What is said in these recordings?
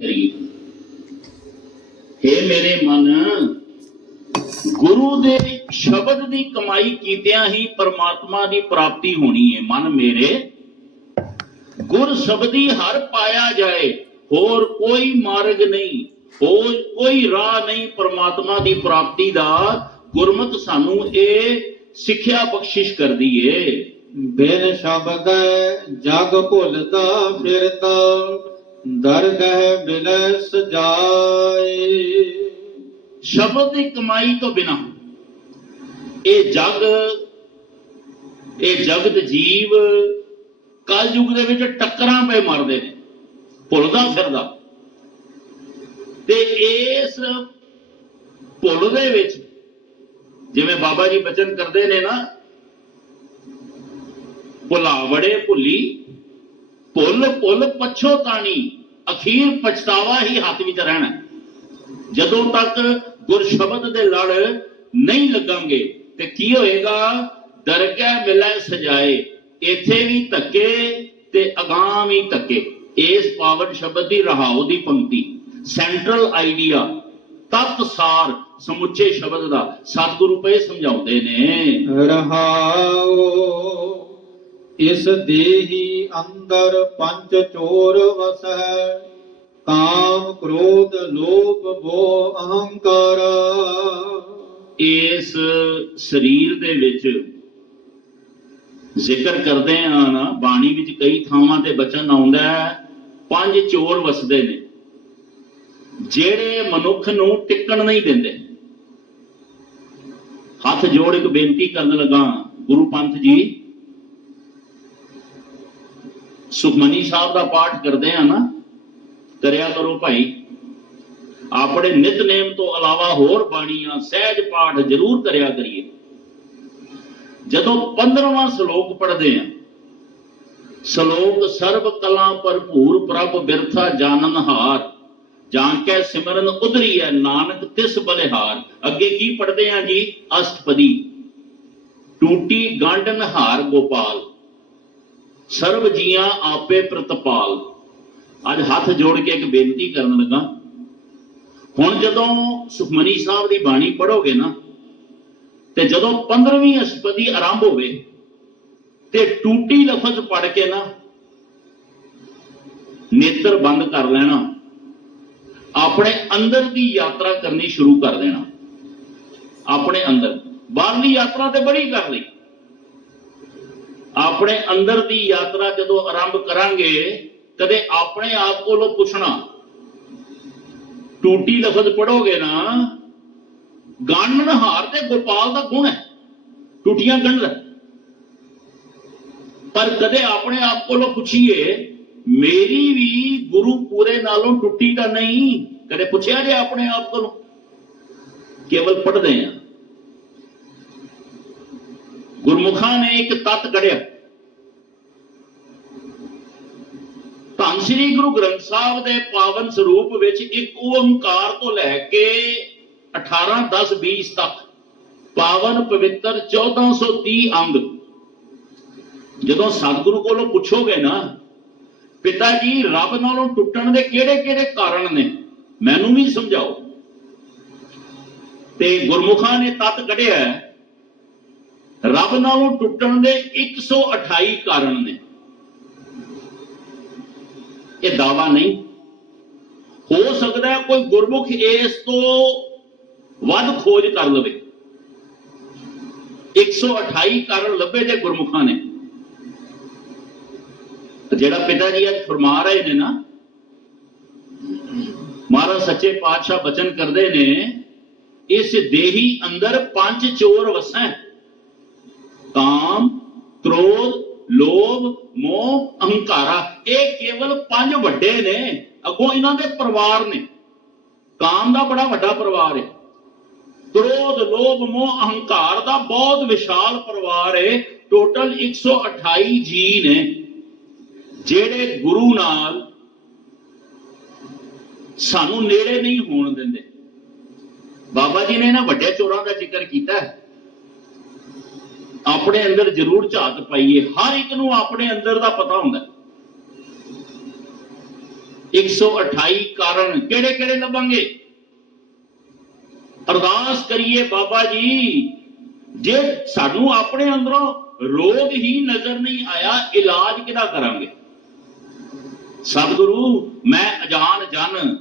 ਕਰੀਏ हे ਮੇਰੇ ਮਨ, ਗੁਰੂ ਦੇ ਸ਼ਬਦ ਦੀ ਕਮਾਈ ਕੀਤਿਆਂ ਹੀ ਪਰਮਾਤਮਾ ਦੀ ਪ੍ਰਾਪਤੀ ਹੋਣੀ ਹੈ ਮਨ ਮੇਰੇ, ਗੁਰ ਸ਼ਬਦੀ ਹਰ ਪਾਇਆ ਜਾਏ, ਹੋਰ ਕੋਈ ਮਾਰਗ ਨਹੀਂ, ਹੋਰ ਕੋਈ ਰਾਹ ਨਹੀਂ। ਪਰਮਾਤਮਾ ਦੀ ਪ੍ਰਾਪਤੀ ਦਾ ਗੁਰਮਤ ਸਾਨੂੰ ਇਹ ਸਿੱਖਿਆ ਬਖਸ਼ਿਸ਼ ਕਰਦੀ ਏ। ਬਿਨ ਸ਼ਬਦ ਜਗ ਭੁੱਲਦਾ ਫਿਰਦਾ। ਦਰਗਹ ਬਿਲੈ ਸਜਾਏ ਸ਼ਬਦ ਦੀ ਕਮਾਈ ਤੋਂ ਬਿਨਾ ਇਹ ਜਗ, ਇਹ ਜਗਤ ਜੀਵ ਕਲ ਯੁਗ ਦੇ ਵਿੱਚ ਟੱਕਰਾਂ ਪਏ ਮਰਦੇ ਨੇ, ਭੁੱਲਦਾ ਫਿਰਦਾ। ਤੇ ਇਸ ਭੁੱਲ ਦੇ ਵਿੱਚ ਜਿਵੇਂ ਬਾਬਾ ਜੀ ਬਚਨ ਕਰਦੇ ਨੇ ਨਾ, ਭੁਲਾਵੜੇ ਭੁੱਲੀ ਭੁੱਲ ਭੁੱਲ ਪਛੋਤਾਣੀ ਅਖੀਰ ਪਛਤਾਵਾ ਹੀ ਹੱਥ ਵਿੱਚ ਰਹਿਣਾ। ਜਦੋਂ ਤੱਕ ਗੁਰ ਦੇ ਲੜ ਨਹੀਂ ਲੱਗਾਂਗੇ ਤੇ ਕੀ ਹੋਏਗਾ? ਦਰਗਾਹ ਮਿਲੈ ਸਜਾਏ। ਇੱਥੇ ਵੀ ਧੱਕੇ ਤੇ ਅਗਾਮ ਵੀ ਧੱਕੇ। ਇਸ ਪਾਵਨ ਸ਼ਬਦ ਦੀ ਰਹਾਉ ਦੀ ਪੰਕਤੀ। Central idea. ਤਤ ਸਾਰ ਸਮੁੱਚੇ ਸ਼ਬਦ ਦਾ। ਸਤਿਗੁਰੂ ਪਏ ਸਮਝਾਉਂਦੇ ਨੇ। ਰਹਾਉ ਇਸ ਦੇਹੀ ਅੰਦਰ ਪੰਜ ਚੋਰ ਵਸੈ ਕਾਮ ਕ੍ਰੋਧ ਲੋਭ ਮੋਹ ਅਹੰਕਾਰ। ਇਸ ਸਰੀਰ ਦੇ ਵਿੱਚ ਜ਼ਿਕਰ ਕਰਦੇ ਆ ਨਾ ਬਾਣੀ ਵਿੱਚ ਕਈ ਥਾਵਾਂ ਤੇ ਬਚਨ ਆਉਂਦਾ ਹੈ, ਪੰਜ ਚੋਰ ਵਸਦੇ ਨੇ ਜਿਹੜੇ ਮਨੁੱਖ ਨੂੰ ਟਿਕਣ ਨਹੀਂ ਦਿੰਦੇ। ਹੱਥ ਜੋੜ ਇੱਕ ਬੇਨਤੀ ਕਰਨ ਲੱਗਾ ਗੁਰੂ ਪੰਥ ਜੀ ਸੁਖਮਨੀ ਸਾਹਿਬ ਦਾ ਪਾਠ ਕਰਦੇ ਆ ਨਾ, ਕਰਿਆ ਕਰੋ ਭਾਈ। ਆਪਣੇ ਨਿਤਨੇਮ ਤੋਂ ਇਲਾਵਾ ਹੋਰ ਬਾਣੀਆਂ, ਸਹਿਜ ਪਾਠ ਜ਼ਰੂਰ ਕਰਿਆ ਕਰੀਏ। ਜਦੋਂ 15ਵਾਂ ਸ਼ਲੋਕ ਪੜ੍ਹਦੇ ਆ, ਸ਼ਲੋਕ ਸਰਬ ਕਲਾ ਭਰਪੂਰ, ਪ੍ਰਭ ਬਿਰਥਾ ਜਾਣਨ ਹਾਰ। ਜਾਂ ਕੇ ਸਿਮਰਨ ਉਧਰੀ ਹੈ, ਨਾਨਕ ਤਿਸ ਬਲਿਹਾਰ। ਅੱਗੇ ਕੀ ਪੜਦੇ ਆ ਜੀ? ਅਸ਼ਟਪਦੀ। ਟੂਟੀ ਗਾਂਡਨ ਹਾਰ ਗੋਪਾਲ। ਸਰਬ ਜੀਆਂ ਆਪੇ ਪ੍ਰਤਪਾਲ। ਅੱਜ ਹੱਥ ਜੋੜ ਕੇ ਇੱਕ ਬੇਨਤੀ ਕਰਨ ਲੱਗਾ। ਹੁਣ ਜਦੋਂ ਸੁਖਮਨੀ ਸਾਹਿਬ ਦੀ ਬਾਣੀ ਪੜੋਗੇ ਨਾ, ਤੇ ਜਦੋਂ 15ਵੀਂ ਅਸ਼ਟਪਦੀ ਆਰੰਭ ਹੋਵੇ, ਤੇ ਟੂਟੀ ਲਫ਼ਜ਼ ਪੜ ਕੇ ਨਾ ਨੇਤਰ ਬੰਦ ਕਰ ਲੈਣਾ, ਆਪਣੇ ਅੰਦਰ ਦੀ ਯਾਤਰਾ ਕਰਨੀ ਸ਼ੁਰੂ ਕਰ ਦੇਣਾ। ਆਪਣੇ ਅੰਦਰ। ਬਾਹਰਲੀ ਯਾਤਰਾ ਤੇ ਬੜੀ ਕਰ ਲਈ ਆਪਣੇ ਅੰਦਰ ਦੀ ਯਾਤਰਾ ਜਦੋਂ ਆਰੰਭ ਕਰਾਂਗੇ, ਕਦੇ ਆਪਣੇ ਆਪ ਕੋਲੋਂ ਪੁੱਛਣਾ, ਟੂਟੀ ਲਫ਼ਜ਼ ਪੜੋਗੇ ਨਾ ਗਾਨਣ ਹਾਰ ਤੇ ਗੋਪਾਲ ਦਾ ਗੁਣ ਹੈ, ਟੂਟੀਆਂ ਗੰਢਦਾ ਪਰ ਕਦੇ ਆਪਣੇ ਆਪ ਕੋਲੋਂ ਪੁੱਛੀਏ, ਮੇਰੀ ਵੀ ਗੁਰੂ ਪੂਰੇ ਨਾਲੋਂ ਟੁੱਟੀ ਤਾਂ ਨਹੀਂ, ਕਦੇ ਪੁੱਛਿਆ ਜੇ ਆਪਣੇ ਆਪ ਕੋਲੋਂ? ਕੇਵਲ ਪੜਦੇ ਆ ਗੁਰਮੁਖਾਂ ਨੇ ਇੱਕ ਤਤ ਕੜਿਆ ਧੰਨ ਸ੍ਰੀ ਗੁਰੂ ਗ੍ਰੰਥ ਸਾਹਿਬ ਦੇ ਪਾਵਨ ਸਰੂਪ ਵਿੱਚ ਇੱਕ ਓੰਕਾਰ ਤੋਂ ਲੈ ਕੇ 18 10 20 ਤੱਕ ਪਾਵਨ ਪਵਿੱਤਰ 1430 ਅੰਗ। ਜਦੋਂ ਸਤਿਗੁਰੂ ਕੋਲੋਂ ਪੁੱਛੋਗੇ ਨਾ, ਪਿਤਾ ਜੀ, ਰੱਬ ਨਾਲੋਂ ਟੁੱਟਣ ਦੇ ਕਿਹੜੇ ਕਿਹੜੇ ਕਾਰਨ ਨੇ? ਮੈਨੂੰ ਵੀ ਸਮਝਾਓ। ਤੇ ਗੁਰਮੁਖਾਂ ਨੇ ਤਤ ਕੱਢਿਆ ਰੱਬ ਨਾਲੋਂ ਟੁੱਟਣ ਦੇ 128 ਕਾਰਨ ਨੇ। ਇਹ ਦਾਵਾ ਨਹੀਂ। ਹੋ ਸਕਦਾ ਹੈ ਕੋਈ ਗੁਰਮੁਖ ਇਸ ਤੋਂ ਵੱਧ ਖੋਜ ਕਰ ਲਵੇ। 128 ਕਾਰਨ ਲੱਭੇ ਜੇ ਗੁਰਮੁਖਾਂ ਨੇ। ਜਿਹੜਾ ਪਿਤਾ ਜੀ ਅੱਜ ਫਰਮਾ ਰਹੇ ਨੇ ਨਾ, ਮਹਾਰਾਜ ਸੱਚੇ ਪਾਤਸ਼ਾਹ ਬਚਨ ਕਰਦੇ ਨੇ, ਇਸ ਦੇਹੀ ਅੰਦਰ ਪੰਜ ਚੋਰ ਵਸੈ ਕਾਮ, ਕ੍ਰੋਧ, ਲੋਭ, ਮੋਹ, ਅਹੰਕਾਰਾ, ਇਹ ਕੇਵਲ ਪੰਜ ਵੱਡੇ ਨੇ। ਅੱਗੋਂ ਇਹਨਾਂ ਦੇ ਪਰਿਵਾਰ ਨੇ। ਕਾਮ ਦਾ ਬੜਾ ਵੱਡਾ ਪਰਿਵਾਰ ਹੈ। ਕ੍ਰੋਧ, ਲੋਭ, ਮੋਹ, ਅਹੰਕਾਰ ਦਾ ਬਹੁਤ ਵਿਸ਼ਾਲ ਪਰਿਵਾਰ ਹੈ। ਟੋਟਲ 128 ਜੀ ਨੇ ਜਿਹੜੇ ਗੁਰੂ ਨਾਲ ਸਾਨੂੰ ਨੇੜੇ ਨਹੀਂ ਹੋਣ ਦਿੰਦੇ। ਬਾਬਾ ਜੀ ਨੇ ਨਾ ਵੱਡੇ ਚੋਰਾਂ ਦਾ ਜ਼ਿਕਰ ਕੀਤਾ ਹੈ। ਆਪਣੇ ਅੰਦਰ ਜ਼ਰੂਰ ਝਾਤ ਪਾਈਏ, ਹਰ ਇੱਕ ਨੂੰ ਆਪਣੇ ਅੰਦਰ ਦਾ ਪਤਾ ਹੁੰਦਾ ਹੈ। 128 ਕਾਰਨ ਕਿਹੜੇ ਕਿਹੜੇ ਲੱਭਾਂਗੇ? ਅਰਦਾਸ ਕਰੀਏ ਬਾਬਾ ਜੀ, ਜੇ ਸਾਨੂੰ ਆਪਣੇ ਅੰਦਰੋਂ ਰੋਗ ਹੀ ਨਜ਼ਰ ਨਹੀਂ ਆਇਆ, ਇਲਾਜ ਕਿਹਦਾ ਕਰਾਂਗੇ? ਸਤਿਗੁਰੂ, ਮੈਂ ਅਜਾਨ ਜਨ,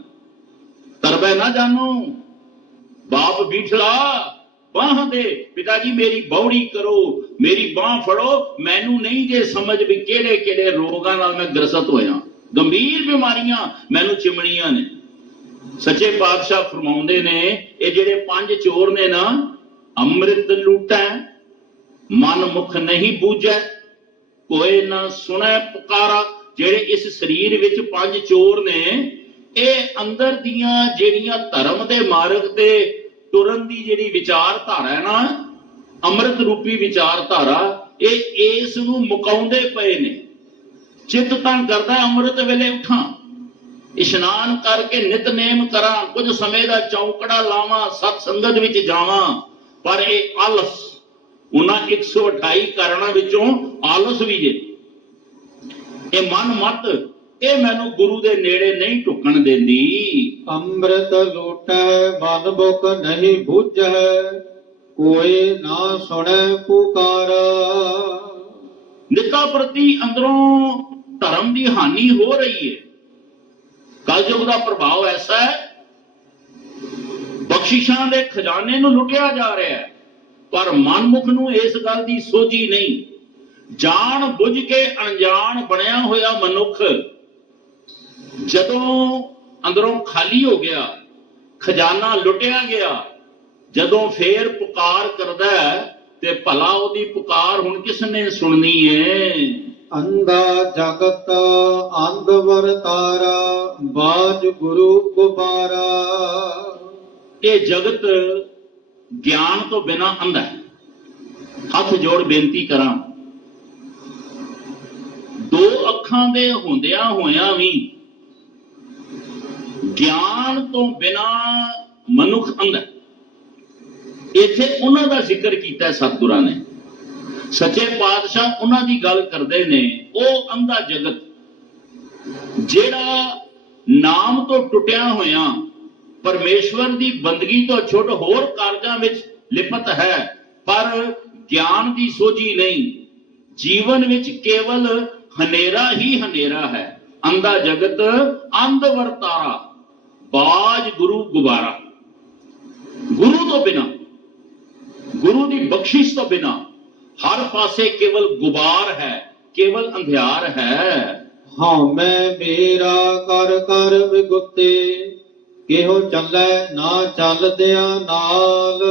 ਤਰਬੈ ਨਾ ਜਾਣੂ ਬਾਪ ਬੀਠਲਾ। ਬਾਹ ਦੇ ਪਿਤਾ ਜੀ, ਮੇਰੀ ਬੌੜੀ ਕਰੋ, ਮੇਰੀ ਬਾਹ ਫੜੋ, ਮੈਨੂੰ ਨਹੀਂ ਜੇ ਸਮਝ ਵੀ ਕਿਹੜੇ ਕਿਹੜੇ ਰੋਗਾਂ ਨਾਲ ਮੈਂ ਗ੍ਰਸਤ ਹੋਇਆ। ਗੰਭੀਰ ਬਿਮਾਰੀਆਂ ਮੈਨੂੰ ਚਿਮਣੀਆਂ ਨੇ। ਸੱਚੇ ਪਾਤਸ਼ਾਹ ਫਰਮਾਉਂਦੇ ਨੇ, ਇਹ ਜਿਹੜੇ ਪੰਜ ਚੋਰ ਨੇ ਨਾ, ਅੰਮ੍ਰਿਤ ਲੂਟੈ ਮਨ ਮੁਖ ਨਹੀਂ ਬੂਝੈ, ਕੋਈ ਨਾ ਸੁਣੈ ਪੁਕਾਰਾ। ਜਿਹੜੇ ਇਸ ਸਰੀਰ ਵਿੱਚ ਪੰਜ ਚੋਰ ਨੇ, ਇਹ ਅੰਦਰ ਦੀਆਂ ਜਿਹੜੀਆਂ ਧਰਮ ਦੇ ਮਾਰਗ ਤੇ ਤੁਰਨ ਦੀ ਜਿਹੜੀ ਵਿਚਾਰਧਾਰਾ ਹੈ ਨਾ, ਅੰਮ੍ਰਿਤ ਰੂਪੀ ਵਿਚਾਰਧਾਰਾ, ਇਹ ਇਸ ਨੂੰ ਮੁਕਾਉਂਦੇ ਪਏ ਨੇ। ਚਿੱਤ ਤਾਂ ਕਰਦਾ ਅੰਮ੍ਰਿਤ ਵੇਲੇ ਉਠਾਂ। ਇਸ਼ਨਾਨ ਕਰਕੇ ਨਿਤਨੇਮ ਕਰਾਂ, ਕੁਝ ਸਮੇਂ ਦਾ ਚੌਕੜਾ ਲਾਵਾਂ, ਸਤ ਸੰਗਤ ਵਿੱਚ ਜਾਵਾਂ, ਪਰ ਇਹ ਆਲਸ, ਉਹਨਾਂ 128 ਕਾਰਨਾਂ ਵਿੱਚੋਂ ਆਲਸ ਵੀ ਜੇ। ਇਹ ਮਨ ਮਤ ਇਹ ਮੈਨੂੰ ਗੁਰੂ ਦੇ ਨੇੜੇ ਨਹੀਂ ਢੁਕਣ ਦਿੰਦੀ। ਅੰਮ੍ਰਿਤ ਲੂਟੈ ਮਨ ਬੁਕ ਨਹੀਂ ਬੁਝੈ ਕੋਈ ਨਾ ਸੁਣੈ ਪੁਕਾਰਾ। ਨਿੱਕਾ ਪ੍ਰਤੀ ਅੰਦਰੋਂ ਧਰਮ ਦੀ ਹਾਨੀ ਹੋ ਰਹੀ ਹੈ ਕਲਯੁਗ ਦਾ ਪ੍ਰਭਾਵ ਐਸਾ ਹੈ ਬਖਸ਼ਿਸ਼ਾਂ ਦੇ ਖਜ਼ਾਨੇ ਨੂੰ ਲੁੱਟਿਆ ਜਾ ਰਿਹਾ ਹੈ ਪਰ ਮਨਮੁਖ ਨੂੰ ਇਸ ਗੱਲ ਦੀ ਸੋਝੀ ਨਹੀਂ। ਜਾਣ ਬੁੱਝ ਕੇ ਅਣਜਾਣ ਬਣਿਆ ਹੋਇਆ ਮਨੁੱਖ ਜਦੋਂ ਅੰਦਰੋਂ ਖਾਲੀ ਹੋ ਗਿਆ ਖਜ਼ਾਨਾ ਲੁੱਟਿਆ ਗਿਆ ਜਦੋਂ ਫੇਰ ਪੁਕਾਰ ਕਰਦਾ ਤੇ ਭਲਾ ਉਹਦੀ ਪੁਕਾਰ ਹੁਣ ਕਿਸ ਨੇ ਸੁਣਨੀ ਏ? ਅੰਦਾ ਜਗਤ ਅੰਧ ਵਰਤਾਰਾ ਬਾਜ ਗੁਰੂ ਗੁਬਾਰਾ। ਇਹ ਜਗਤ ਗਿਆਨ ਤੋਂ ਬਿਨਾ ਅੰਧਾ ਹੈ। ਹੱਥ ਜੋੜ ਬੇਨਤੀ ਕਰਾਂ ਦੋ ਅੱਖਾਂ ਦੇ ਹੁੰਦਿਆਂ ਹੋਇਆਂ ਵੀ ਗਿਆਨ ਤੋਂ ਬਿਨਾ ਮਨੁੱਖ ਅੰਧਾ ਇੱਥੇ ਉਹਨਾਂ ਦਾ ਜ਼ਿਕਰ ਕੀਤਾ ਸਤਿਗੁਰਾਂ ਨੇ। ਸੱਚੇ ਪਾਤਸ਼ਾਹ ਉਹਨਾਂ ਦੀ ਗੱਲ ਕਰਦੇ ਨੇ, ਉਹ ਅੰਧਾ ਜਗਤ, ਜਿਹੜਾ ਨਾਮ ਤੋਂ ਟੁੱਟਿਆ ਹੋਇਆ, ਪਰਮੇਸ਼ਵਰ ਦੀ ਬੰਦਗੀ ਤੋਂ ਛੁੱਟ ਹੋਰ ਕਾਰਜਾਂ ਵਿੱਚ ਲਿਪਤ ਹੈ, ਪਰ ਗਿਆਨ ਦੀ ਸੋਝੀ ਨਹੀਂ। ਜੀਵਨ ਵਿੱਚ ਕੇਵਲ ਹਨੇਰਾ ਹੀ ਹਨੇਰਾ ਹੈ। ਅੰਧਾ ਜਗਤ, ਅੰਧ ਵਰਤਾਰਾ ਬਾਜ ਗੁਰੂ ਗੁਬਾਰਾ। ਗੁਰੂ ਤੋਂ ਬਿਨਾ ਗੁਰੂ ਦੀ ਬਖਸ਼ਿਸ਼ ਤੋਂ ਬਿਨਾ ਹਰ ਪਾਸੇ ਕੇਵਲ ਗੁਬਾਰ ਹੈ ਕੇਵਲ ਅੰਧਿਆਰ ਹੈ। ਹਾਂ ਮੈਂ ਮੇਰਾ ਕਰ ਕਰ ਵਿਗੁੱਤੇ ਕਿਹੋ ਚੱਲੈ ਨਾ ਚੱਲਦਿਆਂ ਨਾਲ।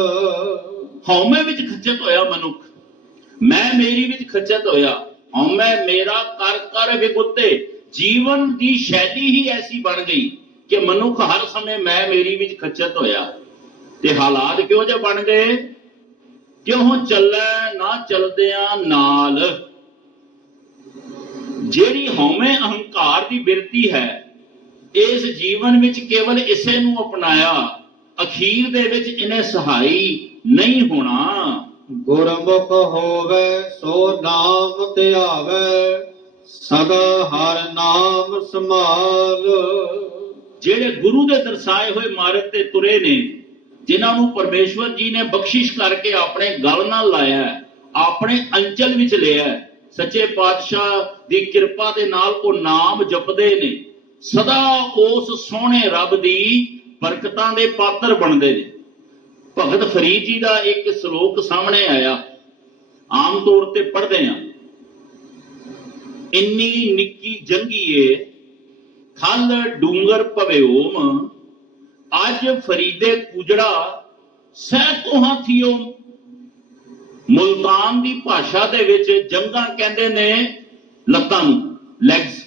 ਹਉਮੈ ਵਿੱਚ ਖੱਚਤ ਹੋਇਆ ਮਨੁੱਖ ਮੈਂ ਮੇਰੀ ਵਿੱਚ ਖੱਚਤ ਹੋਇਆ। ਹਉਮੈ ਮੇਰਾ ਕਰ ਕਰ ਵਿਗੁੱਤੇ ਜੀਵਨ ਦੀ ਸ਼ੈਲੀ ਹੀ ਐਸੀ ਬਣ ਗਈ। ਕਿ ਮਨੁੱਖ ਹਰ ਸਮੇਂ ਮੈਂ ਮੇਰੀ ਵਿੱਚ ਖੱਚਤ ਹੋਇਆ। ਤੇ ਹਾਲਾਤ ਕਿਉਂ ਜਿਹੇ ਬਣ ਗਏ? ਕਿਉਂ ਚੱਲੈ ਨਾ ਚਲਦਿਆਂ ਨਾਲ? ਜਿਹੜੀ ਹਉਮੈ ਅਹੰਕਾਰ ਦੀ ਬਿਰਤੀ ਹੈ, ਇਸ ਜੀਵਨ ਵਿੱਚ ਕੇਵਲ ਇਸੇ ਨੂੰ ਅਪਣਾਇਆ। ਅਖੀਰ ਦੇ ਵਿੱਚ ਇਹਨੇ ਸਹਾਈ ਨਹੀਂ ਹੋਣਾ। ਗੁਰਮੁਖ ਹੋਵੇ ਸੋ ਨਾਮ ਧਿਆਵੇ ਸਦਾ ਹਰ ਨਾਮ ਸਮਾਲ ਜਿਹੜੇ ਗੁਰੂ ਦੇ ਦਰਸਾਏ ਹੋਏ ਮਾਰਗ ਤੇ ਤੁਰੇ ਨੇ, ਜਿਨ੍ਹਾਂ ਨੂੰ ਪਰਮੇਸ਼ਵਰ ਜੀ ਨੇ ਬਖਸ਼ਿਸ਼ ਕਰਕੇ ਆਪਣੇ ਗਲ ਨਾਲ ਲਾਇਆ ਆਪਣੇ ਅੰਚਲ ਵਿੱਚ ਲਿਆ ਸੱਚੇ ਪਾਤਸ਼ਾਹ ਦੀ ਕਿਰਪਾ ਦੇ ਨਾਲ ਉਹ ਨਾਮ ਜਪਦੇ ਨੇ। ਸਦਾ ਉਸ ਸੋਹਣੇ ਰੱਬ ਦੀ ਬਰਕਤਾਂ ਦੇ ਪਾਤਰ ਬਣਦੇ ਨੇ। ਭਗਤ ਫਰੀਦ ਜੀ ਦਾ ਇੱਕ ਸ਼ਲੋਕ ਸਾਹਮਣੇ ਆਇਆ। ਆਮ ਤੌਰ ਤੇ ਪੜ੍ਹਦੇ ਆ ਇੰਨੀ ਨਿੱਕੀ ਜੰਗੀਏ ਥਲ ਡੂੰਗਰ ਭਵਿਓਮ ਅੱਜ ਫਰੀਦੇ ਕੁਜੜਾ ਸਹਿ ਤੋਂ ਹਾਥੀਓ ਮੁਲਤਾਨ ਦੀ ਭਾਸ਼ਾ ਦੇ ਵਿੱਚ ਜੰਗਾਂ ਕਹਿੰਦੇ ਨੇ ਲੱਤਾਂ ਨੂੰ ਲੈਗਸ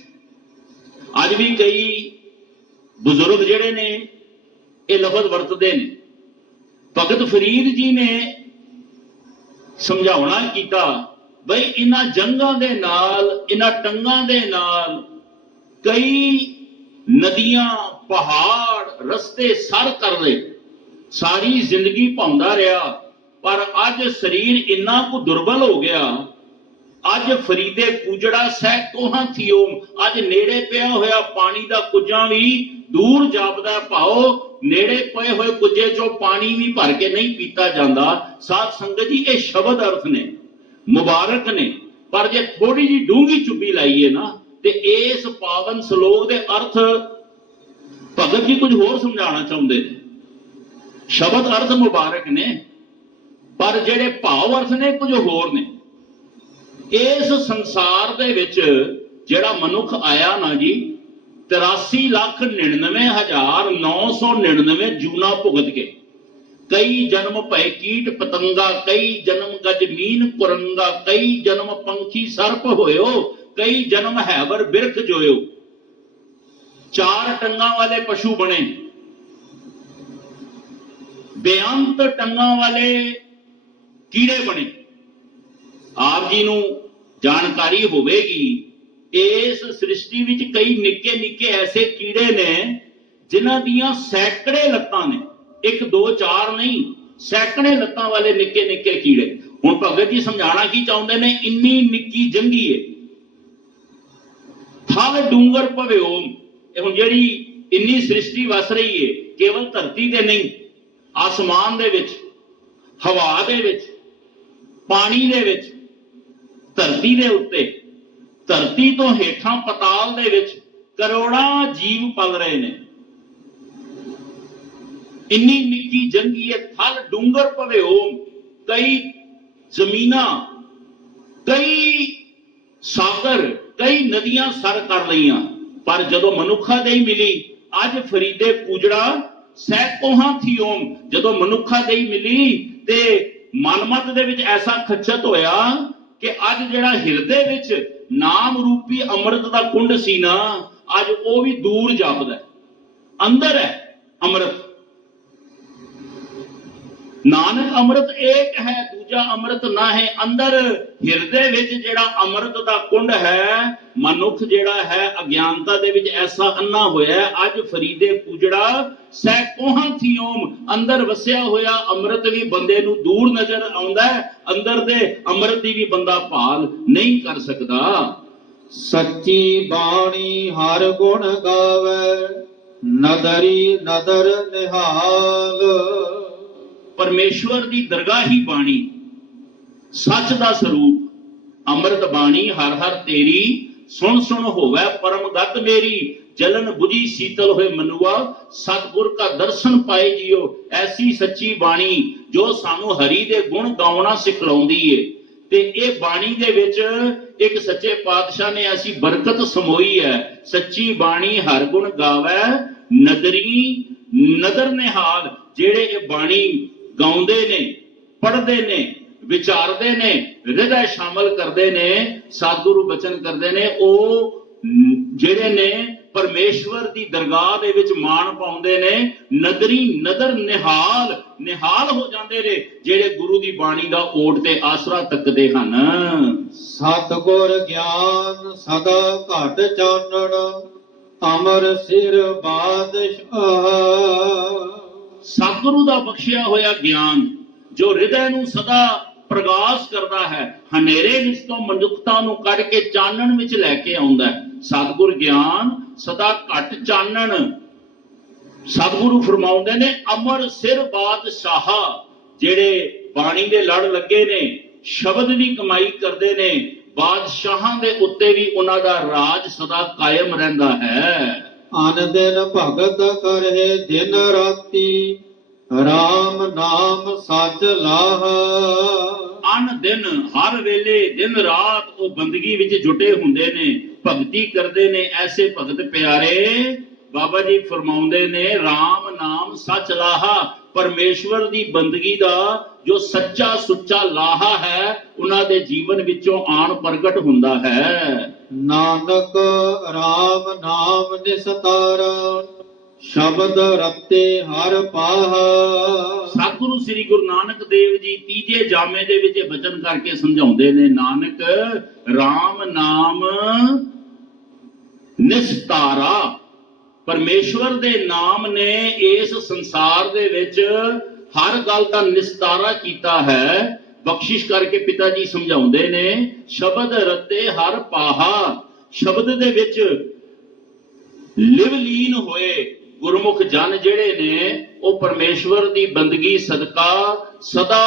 ਅੱਜ ਵੀ ਕਈ ਬਜ਼ੁਰਗ ਜਿਹੜੇ ਨੇ, ਇਹ ਲਫ਼ਜ਼ ਵਰਤਦੇ ਨੇ। ਭਗਤ ਫਰੀਦ ਜੀ ਨੇ ਸਮਝਾਉਣਾ ਕੀਤਾ, ਬਈ ਇਹਨਾਂ ਜੰਗਾਂ ਦੇ ਨਾਲ, ਇਹਨਾਂ ਟੰਗਾਂ ਦੇ ਨਾਲ ਕਈ ਨਦੀਆਂ, ਪਹਾੜ, ਰਸਤੇ ਸਰ ਕਰ ਲਏ ਸਾਰੀ ਜ਼ਿੰਦਗੀ ਪਾਉਂਦਾ ਰਿਹਾ, ਪਰ ਅੱਜ ਸਰੀਰ ਇੰਨਾ ਕੁ ਦੁਰਬਲ ਹੋ ਗਿਆ। ਅੱਜ ਫਰੀਦੇ ਕੁਜੜਾ ਸਹਿ ਕੋਹਾਂ ਥਿਓ। ਅੱਜ ਨੇੜੇ ਪਿਆ ਹੋਇਆ ਪਾਣੀ ਦਾ ਕੁੱਜਾਂ ਵੀ ਦੂਰ ਜਾਪਦਾ ਹੈ। ਭਾਓ। ਨੇੜੇ ਪਏ ਹੋਏ ਕੁੱਜੇ ਚੋਂ ਪਾਣੀ ਵੀ ਭਰ ਕੇ ਨਹੀਂ ਪੀਤਾ ਜਾਂਦਾ। ਸਾਧ ਸੰਗਤ ਜੀ, ਇਹ ਸ਼ਬਦ ਅਰਥ ਨੇ, ਮੁਬਾਰਕ ਨੇ। ਪਰ ਜੇ ਥੋੜੀ ਜੀ ਡੂੰਗੀ ਚੁੱਪੀ ਲਾਈਏ ਨਾ ਤੇ ਇਸ ਪਾਵਨ ਸ਼ਲੋਕ ਦੇ ਅਰਥ ਭਗਤ ਜੀ ਕੁਝ ਹੋਰ ਸਮਝਾਉਣਾ ਚਾਹੁੰਦੇ ਨੇ। ਸ਼ਬਦ ਅਰਥ ਮੁਬਾਰਕ ਨੇ, ਪਰ ਜਿਹੜੇ ਭਾਵ ਅਰਥ ਨੇ ਕੁਝ ਹੋਰ ਨੇ। ਇਸ ਸੰਸਾਰ ਦੇ ਵਿੱਚ ਜਿਹੜਾ ਮਨੁੱਖ ਆਇਆ ਨਾ ਜੀ 83 ਲੱਖ 99 ਹਜ਼ਾਰ 999 ਜੂਨਾ ਭੁਗਤ ਕੇ, ਕਈ ਜਨਮ ਭੈ ਕੀਟ ਪਤੰਗਾ, ਕਈ ਜਨਮ ਗਜਮੀਨ ਕੁਰੰਗਾ, ਕਈ ਜਨਮ ਪੰਖੀ ਸਰਪ ਹੋਇਓ ਕਈ ਜਨਮ ਹੈਵਰ ਬਿਰਖ ਜੋਇਓ। ਚਾਰ ਟੰਗਾਂ ਵਾਲੇ ਪਸ਼ੂ ਬਣੇ। ਬੇਅੰਤ ਟੰਗਾਂ ਵਾਲੇ ਕੀੜੇ ਬਣੇ। ਆਪ ਜੀ ਨੂੰ ਜਾਣਕਾਰੀ ਹੋਵੇਗੀ, ਇਸ ਸ੍ਰਿਸ਼ਟੀ ਵਿੱਚ ਕਈ ਨਿੱਕੇ ਨਿੱਕੇ ਐਸੇ ਕੀੜੇ ਨੇ, ਜਿਨ੍ਹਾਂ ਦੀਆਂ ਸੈਂਕੜੇ ਲੱਤਾਂ ਨੇ। ਇੱਕ, ਦੋ, ਚਾਰ ਨਹੀਂ, ਸੈਂਕੜੇ ਲੱਤਾਂ ਵਾਲੇ ਨਿੱਕੇ ਨਿੱਕੇ ਕੀੜੇ। ਹੁਣ ਭਗਤ ਜੀ ਸਮਝਾਣਾ ਕੀ ਚਾਹੁੰਦੇ ਨੇ, ਇੰਨੀ ਨਿੱਕੀ ਜੰਗੀ ਏ। ਥਲ ਡੂੰਗਰ ਭਵਿਓ ਇਹ ਹੁਣ ਜਿਹੜੀ ਇੰਨੀ ਸ੍ਰਿਸ਼ਟੀ ਵਸ ਰਹੀ ਏ, ਕੇਵਲ ਧਰਤੀ ਤੇ ਨਹੀਂ, ਆਸਮਾਨ ਦੇ ਵਿੱਚ, ਹਵਾ ਦੇ ਵਿੱਚ, ਪਾਣੀ ਦੇ ਵਿੱਚ, ਧਰਤੀ ਦੇ ਉੱਤੇ, ਧਰਤੀ ਤੋਂ ਹੇਠਾਂ ਪਤਾਲ ਦੇ ਵਿੱਚ ਕਰੋੜਾਂ ਜੀਵ ਪਲ ਰਹੇ ਨੇ। ਇੰਨੀ ਨਿੱਕੀ ਜੰਗੀ ਹੈ ਥਲ ਡੂੰਗਰ ਓਮ। ਕਈ ਜ਼ਮੀਨਾਂ, ਕਈ ਸਾਗਰ, ਕਈ ਨਦੀਆਂ ਸਰ ਕਰ ਲਈਆਂ, ਪਰ ਜਦੋਂ ਮਨੁੱਖਾ ਦੇ ਮਿਲੀ, ਅੱਜ ਫਰੀਦੇ ਪੂਜੜਾ ਸਹਿ ਕੋਹਾਂ ਜਦੋਂ ਮਨੁੱਖਾ ਦੇ ਮਿਲੀ ਤੇ ਮਨਮਤ ਦੇ ਵਿੱਚ ਐਸਾ ਖੱਚਤ ਹੋਇਆ ਕਿ ਅੱਜ ਜਿਹੜਾ ਹਿਰਦੇ ਵਿੱਚ ਨਾਮ ਰੂਪੀ ਅੰਮ੍ਰਿਤ ਦਾ ਕੁੰਡ ਸੀ ਨਾ, ਅੱਜ ਉਹ ਵੀ ਦੂਰ ਜਾਪਦਾ ਅੰਦਰ ਹੈ ਅੰਮ੍ਰਿਤ। ਨਾਨਕ ਅੰਮ੍ਰਿਤ ਏਕ ਹੈ ਦੂਜਾ ਅੰਮ੍ਰਿਤ ਨਾ ਹੈ ਅੰਦਰ ਹਿਰਦੇ ਵਿੱਚ ਜਿਹੜਾ ਅੰਮ੍ਰਿਤ ਦਾ ਕੁੰਡ ਹੈ ਮਨੁੱਖ ਜਿਹੜਾ ਹੈ ਅਗਿਆਨਤਾ ਦੇ ਵਿੱਚ ਐਸਾ ਅੰਨਾ ਹੋਇਆ ਅੱਜ ਫਰੀਦੇ ਪੂਜੜਾ ਸਹਿ ਕੋਹਾਂ ਥਿਓਮ ਅੰਦਰ ਵਸਿਆ ਹੋਇਆ ਅੰਮ੍ਰਿਤ ਵੀ ਬੰਦੇ ਨੂੰ ਦੂਰ ਨਜ਼ਰ ਆਉਂਦਾ ਹੈ ਅੰਦਰ ਦੇ ਅੰਮ੍ਰਿਤ ਦੀ ਵੀ ਬੰਦਾ ਭਾਲ ਨਹੀਂ ਕਰ ਸਕਦਾ। ਸੱਚੀ ਬਾਣੀ ਹਰ ਗੁਣ ਗਾਵੇ ਨਦਰੀ ਨਦਰ ਨਿਹਾਲ। ਪਰਮੇਸ਼ਵਰ ਦੀ ਦਰਗਾਹ ਹੀ ਬਾਣੀ ਸੱਚ ਦਾ ਸਰੂਪ, ਅੰਮ੍ਰਿਤ ਬਾਣੀ ਹਰ ਹਰ ਤੇਰੀ, ਸੁਣ ਸੁਣ ਹੋਵੇ ਪਰਮ ਗਤ ਮੇਰੀ, ਜਲਨ 부ਜੀ ਸੀਤਲ ਹੋਏ ਮਨੁਆ, ਸਤਿਗੁਰ ਕਾ ਦਰਸ਼ਨ ਪਾਏ ਜਿਓ, ਐਸੀ ਸੱਚੀ ਬਾਣੀ ਜੋ ਸਾਨੂੰ ਹਰੀ ਦੇ ਗੁਣ ਗਾਉਣਾ ਸਿਖਲਾਉਂਦੀ ਏ। ਤੇ ਇਹ ਬਾਣੀ ਦੇ ਵਿੱਚ ਇੱਕ ਸੱਚੇ ਪਾਤਸ਼ਾਹ ਨੇ ਐਸੀ ਬਰਕਤ ਸਮੋਈ ਹੈ, ਸੱਚੀ ਬਾਣੀ ਹਰ ਗੁਣ ਗਾਵੇ, ਨਦਰੀ, ਨਦਰ ਨਿਹਾਲ, ਜਿਹੜੇ ਇਹ ਬਾਣੀ ਗਾਉਂਦੇ ਨੇ, ਪੜ੍ਹਦੇ ਨੇ ਵਿਚਾਰਦੇ ਨੇ ਹਿਰਦੇ ਸ਼ਾਮਲ ਕਰਦੇ ਨੇ ਸਤਿਗੁਰੂ ਬਚਨ ਕਰਦੇ ਨੇ ਉਹ ਜਿਹੜੇ ਨੇ ਪਰਮੇਸ਼ਵਰ ਦੀ ਦਰਗਾਹ ਦੇ ਵਿੱਚ ਮਾਣ ਪਾਉਂਦੇ ਨੇ ਨਦਰੀ ਨਦਰ ਨਿਹਾਲ ਨਿਹਾਲ ਹੋ ਜਾਂਦੇ ਨੇ ਜਿਹੜੇ ਗੁਰੂ ਦੀ ਬਾਣੀ ਦਾ ਓਟ ਤੇ ਆਸਰਾ ਤੱਕਦੇ ਹਨ। ਸਤਗੁਰ ਗਿਆਨ ਸਦਾ ਘਟ ਚਾਨਣ ਅਮਰ ਸਿਰ ਬਾਦਸ਼ਾਹ। ਸਤਿਗੁਰੂ ਦਾ ਬਖਸ਼ਿਆ ਹੋਇਆ ਗਿਆਨ ਜੋ ਹਿਰਦੇ ਨੂੰ ਸਦਾ ਪ੍ਰਗਾਸ਼ ਕਰਦਾ ਹੈ। ਹਨੇਰੇ ਵਿੱਚ ਤੋਂ ਮਨੁੱਖਤਾ ਨੂੰ ਕੱਢ ਕੇ ਚਾਨਣ ਵਿੱਚ ਲੈ ਕੇ ਆਉਂਦਾ ਹੈ। ਸਤਿਗੁਰ ਗਿਆਨ ਸਦਾ ਘਟ ਚਾਨਣ। ਸਤਿਗੁਰੂ ਫਰਮਾਉਂਦੇ ਨੇ, ਅਮਰ ਸਿਰ ਬਾਦਸ਼ਾਹ ਜਿਹੜੇ ਬਾਣੀ ਦੇ ਲੜ ਲੱਗੇ ਨੇ, ਸ਼ਬਦ ਦੀ ਕਮਾਈ ਕਰਦੇ ਨੇ, ਬਾਦਸ਼ਾਹਾਂ ਦੇ ਉੱਤੇ ਵੀ ਉਹਨਾਂ ਦਾ ਰਾਜ ਸਦਾ ਕਾਇਮ ਰਹਿੰਦਾ ਹੈ। ਅਨ ਭਗਤ ਕਰੇ, ਦਿਨ ਰਾਤੀ RAM ਨਾਮ ਸਚ ਲਾਹ। ਅਨ ਦਿਨ ਹਰ ਵੇਲੇ ਦਿਨ ਰਾਤ ਉਹ ਬੰਦਗੀ ਵਿੱਚ ਜੁਟੇ ਹੁੰਦੇ ਨੇ ਭਗਤੀ ਕਰਦੇ ਨੇ ਐਸੇ ਭਗਤ ਪਿਆਰੇ। ਬਾਬਾ ਜੀ ਫਰਮਾਉਂਦੇ ਨੇ RAM ਨਾਮ ਸੱਚ ਲਾਹਾ। ਪਰਮੇਸ਼ਵਰ ਦੀ ਬੰਦਗੀ ਦਾ ਜੋ ਸੱਚਾ ਸੁੱਚਾ ਲਾਹਾ ਹੈ ਉਹਨਾਂ ਦੇ ਜੀਵਨ ਵਿੱਚੋਂ ਆਣ ਪ੍ਰਗਟ ਹੁੰਦਾ ਹੈ। ਨਾਨਕ RAM ਨਾਮ ਨਿਸਤਾਰ। ਸ਼ਬਦ ਰਤੇ ਹਰ ਪਾਹ। ਸਤਿਗੁਰੂ ਸ੍ਰੀ ਗੁਰੂ ਨਾਨਕ ਦੇਵ ਜੀ ਤੀਜੇ ਜਾਮੇ ਦੇ ਵਿੱਚ ਬਚਨ ਕਰਕੇ ਸਮਝਾਉਂਦੇ ਨੇ, ਨਾਨਕ RAM ਨਾਮ ਨਿਸਤਾਰਾ। ਪਰਮੇਸ਼ਵਰ ਦੇ ਨਾਮ ਨੇ ਇਸ ਸੰਸਾਰ ਦੇ ਵਿੱਚ ਹਰ ਗੱਲ ਦਾ ਨਿਸਤਾਰਾ ਕੀਤਾ ਹੈ। ਬਖਸ਼ਿਸ਼ ਕਰਕੇ ਪਿਤਾ ਜੀ ਸਮਝਾਉਂਦੇ ਨੇ, ਸ਼ਬਦ ਰਤੇ ਹਰ ਪਾਹਾ। ਸ਼ਬਦ ਦੇ ਵਿੱਚ ਲਿਵ ਲੀਨ ਹੋਏ। ਗੁਰਮੁਖ ਜਨ ਜਿਹੜੇ ਨੇ, ਉਹ ਪਰਮੇਸ਼ਵਰ ਦੀ ਬੰਦਗੀ ਸਦਕਾ ਸਦਾ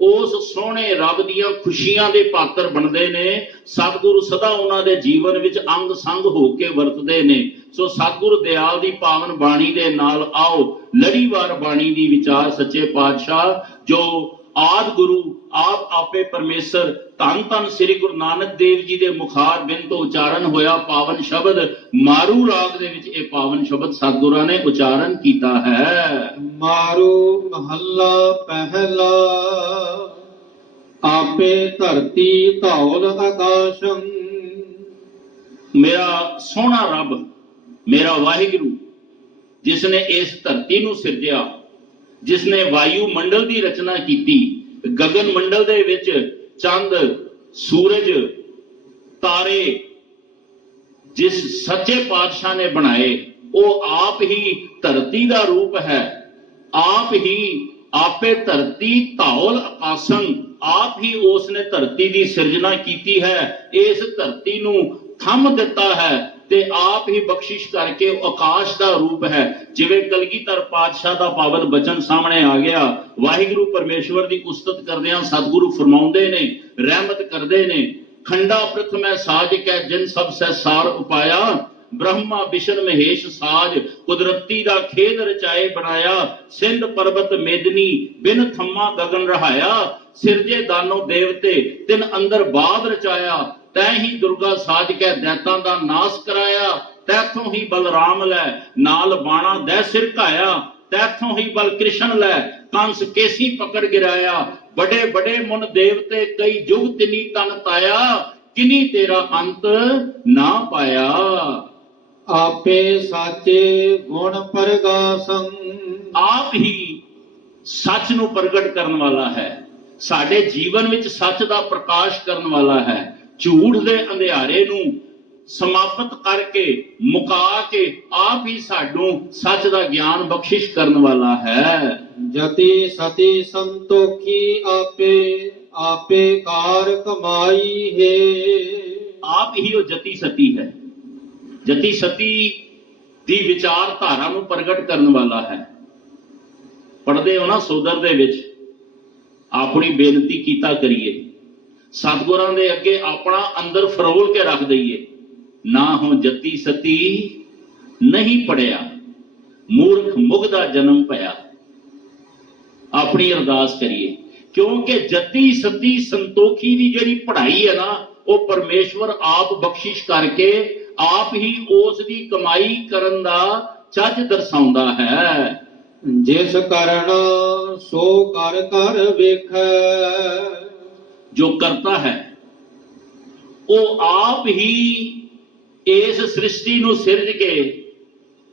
ਉਸ ਸੋਹਣੇ ਰੱਬ ਦੀਆਂ ਖੁਸ਼ੀਆਂ ਦੇ ਪਾਤਰ ਬਣਦੇ ਨੇ। ਸਤਿਗੁਰੂ ਸਦਾ ਉਹਨਾਂ ਦੇ ਜੀਵਨ ਵਿੱਚ ਅੰਗ ਸੰਗ ਹੋ ਕੇ ਵਰਤਦੇ ਨੇ। ਸੋ ਸਤਿਗੁਰੂ ਦਿਆਲ ਦੀ ਪਾਵਨ ਬਾਣੀ ਦੇ ਨਾਲ ਆਓ। ਲੜੀਵਾਰ ਬਾਣੀ ਦੀ ਵਿਚਾਰ ਸੱਚੇ ਪਾਤਸ਼ਾਹ, ਜੋ ਆਦ ਗੁਰੂ ਆਪ ਆਪੇ ਪਰਮੇਸ਼ਰ ਧੰਨ ਧੰਨ ਸ੍ਰੀ ਗੁਰੂ ਨਾਨਕ ਦੇਵ ਜੀ ਦੇ ਮੁਖਾਰ ਬਿਨ ਤੋਂ ਉਚਾਰਨ ਹੋਇਆ ਪਾਵਨ ਸ਼ਬਦ। ਮਾਰੂ ਰਾਗ ਦੇ ਵਿੱਚ ਇਹ ਪਾਵਨ ਸ਼ਬਦ ਸਤਿਗੁਰਾਂ ਨੇ ਉਚਾਰਨ ਕੀਤਾ ਹੈ। ਮਾਰੂ ਮਹੱਲਾ ਪਹਿਲਾ ਆਪੇ ਧਰਤੀ ਧੌਲ ਆਕਾਸ਼ੰ। ਮੇਰਾ ਸੋਹਣਾ ਰੱਬ ਮੇਰਾ ਵਾਹਿਗੁਰੂ ਜਿਸ ਨੇ ਇਸ ਧਰਤੀ ਨੂੰ ਸਿਰਜਿਆ ਜਿਸ ਨੇ ਵਾਯੂ ਮੰਡਲ ਦੀ ਰਚਨਾ ਕੀਤੀ, ਗਗਨ ਮੰਡਲ ਦੇ ਵਿੱਚ ਚੰਦ, ਸੂਰਜ, ਤਾਰੇ, ਜਿਸ ਸੱਚੇ ਪਾਤਸ਼ਾਹ ਨੇ ਬਣਾਏ, ਉਹ ਆਪ ਹੀ ਧਰਤੀ ਦਾ ਰੂਪ ਹੈ। ਆਪ ਹੀ ਆਪੇ ਧਰਤੀ, ਧੌਲ, ਆਸਨ, ਆਪ ਹੀ ਉਸ ਨੇ ਧਰਤੀ ਦੀ ਸਿਰਜਣਾ ਕੀਤੀ ਹੈ। ਇਸ ਧਰਤੀ ਨੂੰ ਥੰਮ ਦਿੱਤਾ ਹੈ। ਤੇ ਆਪ ਹੀ ਬਖਸ਼ਿਸ਼ ਕਰਕੇ ਉਹ ਆਕਾਸ਼ ਦਾ ਰੂਪ ਹੈ। ਜਿਵੇਂ ਕਲਗੀਧਰ ਪਾਤਸ਼ਾਹ ਦਾ ਪਾਵਨ ਬਚਨ ਸਾਹਮਣੇ ਆ ਗਿਆ, ਵਾਹਿਗੁਰੂ ਪਰਮੇਸ਼ਵਰ ਦੀ ਉਸਤਤ ਕਰਦਿਆਂ ਸਤਿਗੁਰੂ ਫਰਮਾਉਂਦੇ ਨੇ, ਰਹਿਮਤ ਕਰਦੇ ਨੇ, ਖੰਡਾ ਪ੍ਰਥਮੈ ਸਾਜ ਕੈ, ਜਿਨ ਸਭ ਸੈ ਸਾਰ ਉਪਾਇਆ, ਬ੍ਰਹਮਾ ਵਿਸ਼ਨ ਮਹੇਸ਼ ਸਾਜ, ਕੁਦਰਤੀ ਦਾ ਖੇਦ ਰਚਾਏ ਬਣਾਇਆ, ਸਿੰਧ ਪਰਬਤ ਮੇਦਨੀ, ਬਿਨ ਥੰਮਾ ਗਗਨ ਰਹਾਇਆ ਸਿਰਜੇ ਦਾਨੋ ਦੇਵਤੇ, ਤਿਨ ਅੰਦਰ ਬਾਦ ਰਚਾਇਆ ਤੈ ਹੀ ਦੁਰਗਾ ਸਾਜ ਕੇ ਦੈਤਾਂ ਦਾ ਨਾਸ ਕਰਾਇਆ ਤੈਥੋਂ ਹੀ ਬਲਰਾਮ ਲੈ ਨਾਲ ਬਾਣਾ ਦੈ ਸਿਰ ਘਾਇਆ ਤੈਥੋਂ ਹੀ ਬਲ ਕ੍ਰਿਸ਼ਨ ਲੈ ਕੰਸ ਕੇਸੀ ਪਕੜ ਗਿਰਾਇਆ। ਬੜੇ ਬੜੇ ਮੁਨ ਦੇਵਤੇ ਕਈ ਜੁਗ ਤਿਨੀ ਤਨ ਤਾਇਆ ਕਿਨੀ ਤੇਰਾ ਅੰਤ ਨਾ ਪਾਇਆ। ਆਪੇ ਸਾਚੇ ਗੁਣ ਪਰਗਾਸੰ। ਆਪ ਹੀ ਸੱਚ ਨੂੰ ਪ੍ਰਗਟ ਕਰਨ ਵਾਲਾ ਹੈ। ਸਾਡੇ ਜੀਵਨ ਵਿੱਚ ਸੱਚ ਦਾ ਪ੍ਰਕਾਸ਼ ਕਰਨ ਵਾਲਾ ਹੈ। ਝੂਠ ਦੇ ਅੰਧਿਆਰੇ ਨੂੰ ਸਮਾਪਤ ਕਰਕੇ ਮੁਕਾ ਕੇ ਆਪ ਹੀ ਸਾਨੂੰ ਸੱਚ ਦਾ ਗਿਆਨ ਬਖਸ਼ਿਸ਼ ਕਰਨ ਵਾਲਾ ਹੈ। ਜਤੀ ਸਤੀ ਸੰਤੋਖੀ ਆਪੇ ਆਪੇ ਕਾਰ ਕਮਾਈ ਹੈ। ਆਪ ਹੀ ਉਹ ਜਤੀ ਸਤੀ ਹੈ। ਜਤੀ ਸਤੀ ਦੀ ਵਿਚਾਰਧਾਰਾ ਨੂੰ ਪ੍ਰਗਟ ਕਰਨ ਵਾਲਾ ਹੈ। ਪੜਦੇ ਹੋ ਨਾ ਸੋਦਰ ਦੇ ਵਿੱਚ ਆਪਣੀ ਬੇਨਤੀ ਕੀਤਾ ਕਰੀਏ। ਸਤਿਗੁਰਾਂ ਦੇ ਅੱਗੇ ਆਪਣਾ ਅੰਦਰ ਫਰੋਲ ਕੇ ਰੱਖ ਦਈਏ। ਨਾ ਹੋ ਜਤੀ ਸਤੀ ਨਹੀਂ ਪੜਿਆ, ਮੂਰਖ ਮੁਗ ਦਾ ਜਨਮ ਭਇਆ। ਆਪਣੀ ਅਰਦਾਸ ਕਰੀਏ, ਕਿਉਂਕਿ ਜਤੀ ਸਤੀ ਸੰਤੋਖੀ ਦੀ ਜਿਹੜੀ ਪੜ੍ਹਾਈ ਹੈ ਨਾ, ਉਹ ਪਰਮੇਸ਼ਵਰ ਆਪ ਬਖਸ਼ਿਸ਼ ਕਰਕੇ ਆਪ ਹੀ ਉਸ ਦੀ ਕਮਾਈ ਕਰਨ ਦਾ ਚੱਜ ਦਰਸਾਉਂਦਾ ਹੈ। ਜਿਸ ਕਰਣ ਸੋ ਕਰ ਕਰ ਵੇਖੈ। ਜੋ ਕਰਤਾ ਹੈ, ਉਹ ਆਪ ਹੀ ਇਸ ਸ੍ਰਿਸ਼ਟੀ ਨੂੰ ਸਿਰਜ ਕੇ,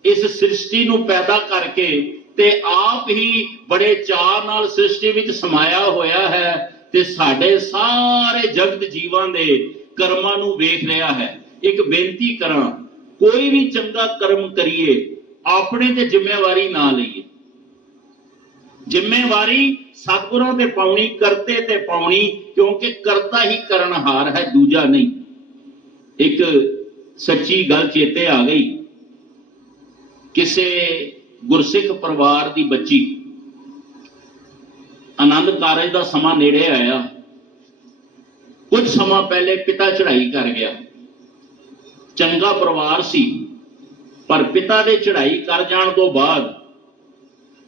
ਇਸ ਸ੍ਰਿਸ਼ਟੀ ਨੂੰ ਪੈਦਾ ਕਰਕੇ ਤੇ ਆਪ ਹੀ ਬੜੇ ਚਾਅ ਨਾਲ ਸ੍ਰਿਸ਼ਟੀ ਵਿੱਚ ਸਮਾਇਆ ਹੋਇਆ ਹੈ ਤੇ ਸਾਡੇ ਸਾਰੇ ਜਗਤ ਜੀਵਾਂ ਦੇ ਕਰਮਾਂ ਨੂੰ ਵੇਖ ਰਿਹਾ ਹੈ। ਇੱਕ ਬੇਨਤੀ ਕਰਾਂ, ਕੋਈ ਵੀ ਚੰਗਾ ਕਰਮ ਕਰੀਏ, ਆਪਣੇ ਤੇ ਜ਼ਿੰਮੇਵਾਰੀ ਨਾ ਲਈਏ। ਜ਼ਿੰਮੇਵਾਰੀ ਸਤਿਗੁਰਾਂ ਤੇ ਪਾਉਣੀ, ਕਰਤੇ ਤੇ ਪਾਉਣੀ, ਕਿਉਂਕਿ ਕਰਤਾ ਹੀ ਕਰਨਹਾਰ ਹੈ, ਦੂਜਾ ਨਹੀਂ। ਇੱਕ ਸੱਚੀ ਗੱਲ ਚੇਤੇ ਆ ਗਈ। ਕਿਸੇ ਗੁਰਸਿੱਖ ਪਰਿਵਾਰ ਦੀ ਬੱਚੀ ਆਨੰਦ ਕਾਰਜ ਦਾ ਸਮਾਂ ਨੇੜੇ ਆਇਆ। ਕੁਝ ਸਮਾਂ ਪਹਿਲੇ ਪਿਤਾ ਚੜ੍ਹਾਈ ਕਰ ਗਿਆ। ਚੰਗਾ ਪਰਿਵਾਰ ਸੀ, ਪਰ ਪਿਤਾ ਦੇ ਚੜ੍ਹਾਈ ਕਰ ਜਾਣ ਤੋਂ ਬਾਅਦ